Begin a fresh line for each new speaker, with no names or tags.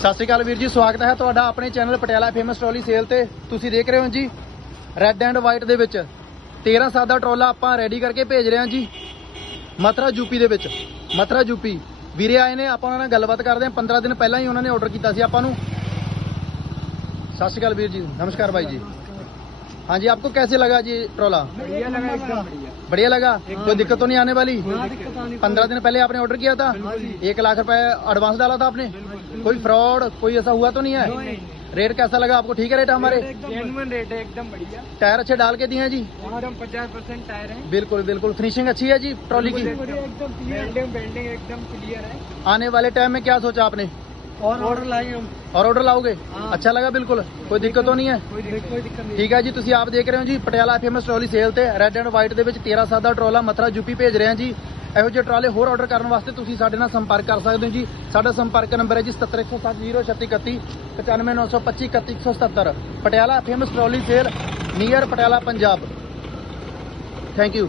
ਸਤਿ ਸ਼੍ਰੀ ਅਕਾਲ ਵੀਰ ਜੀ, ਸਵਾਗਤ ਹੈ ਤੁਹਾਡਾ ਆਪਣੇ channel Patiala famous trolley sale ਤੇ। ਤੁਸੀਂ ਦੇਖ ਰਹੇ ਹੋ ਜੀ ਰੈੱਡ ਐਂਡ ਵਾਈਟ ਦੇ ਵਿੱਚ। 13 ਸਾਲ ਦਾ ਟਰਾਲਾ ਆਪਾਂ ਰੈਡੀ ਕਰਕੇ ਭੇਜ ਰਹੇ ਹਾਂ ਜੀ, ਮਥਰਾ ਯੂਪੀ ਦੇ ਵਿੱਚ। ਮਥਰਾ ਯੂਪੀ ਵੀਰੇ ਆਏ ਨੇ, ਆਪਾਂ ਉਹਨਾਂ ਨਾਲ ਗੱਲਬਾਤ ਕਰਦੇ ਹਾਂ। 15 ਦਿਨ ਪਹਿਲਾਂ ਹੀ ਉਹਨਾਂ ਨੇ ਆਰਡਰ ਕੀਤਾ ਸੀ ਆਪਾਂ ਨੂੰ। ਸਤਿ ਸ਼੍ਰੀ ਅਕਾਲ ਵੀਰ ਜੀ, ਨਮਸਕਾਰ ਬਾਈ ਜੀ। हाँ जी आपको कैसे लगा जी ट्रोला?
बढ़िया लगा बढ़िया
बढ़िया लगा? कोई दिक्कत तो नहीं आने वाली?
हाँ, आने
पंद्रह दिन पहले आपने ऑर्डर किया था? एक लाख रुपए एडवांस डाला था आपने? कोई फ्रॉड कोई ऐसा हुआ तो नहीं है? रेट कैसा लगा? आपको ठीक है रेट हमारे?
रेट है एकदम बढ़िया।
टायर अच्छे डाल के दिए हैं जी?
एकदम पचास परसेंट टायर है।
बिल्कुल बिल्कुल। फिनिशिंग अच्छी है जी ट्रॉली की?
एकदम क्लियर है।
आने वाले टाइम में क्या सोचा आपने?
और ऑर्डर लाएंगे हम।
और ऑर्डर लाओगे?
हाँ।
अच्छा लगा बिल्कुल। कोई दिक्कत
ਕੋਈ ਦਿੱਕਤ ਨਹੀਂ
ਠੀਕ ਹੈ ਜੀ ਤੁਸੀਂ ਆਪ ਦੇਖ ਰਹੇ ਹੋ ਜੀ ਪਟਿਆਲਾ ਫੇਮਸ ਟਰਾਲੀ ਸੇਲ ਤੇ ਰੈੱਡ ਐਂਡ ਵਾਈਟ ਦੇ ਵਿੱਚ 13 ਸਾਲ ਦਾ ਟਰਾਲਾ ਮਥਰਾ ਯੂਪੀ ਭੇਜ ਰਹੇ ਹਾਂ ਜੀ ਇਹੋ ਜਿਹੇ ਟਰਾਲੇ ਹੋਰ ਆਰਡਰ ਕਰਨ ਵਾਸਤੇ ਤੁਸੀਂ ਸਾਡੇ ਨਾਲ ਸੰਪਰਕ ਕਰ ਸਕਦੇ ਹੋ ਜੀ। ਸਾਡਾ ਸੰਪਰਕ ਨੰਬਰ ਹੈ ਜੀ 77107031 9592525177 Patiala famous trolley sale near Patiala Punjab. Thank you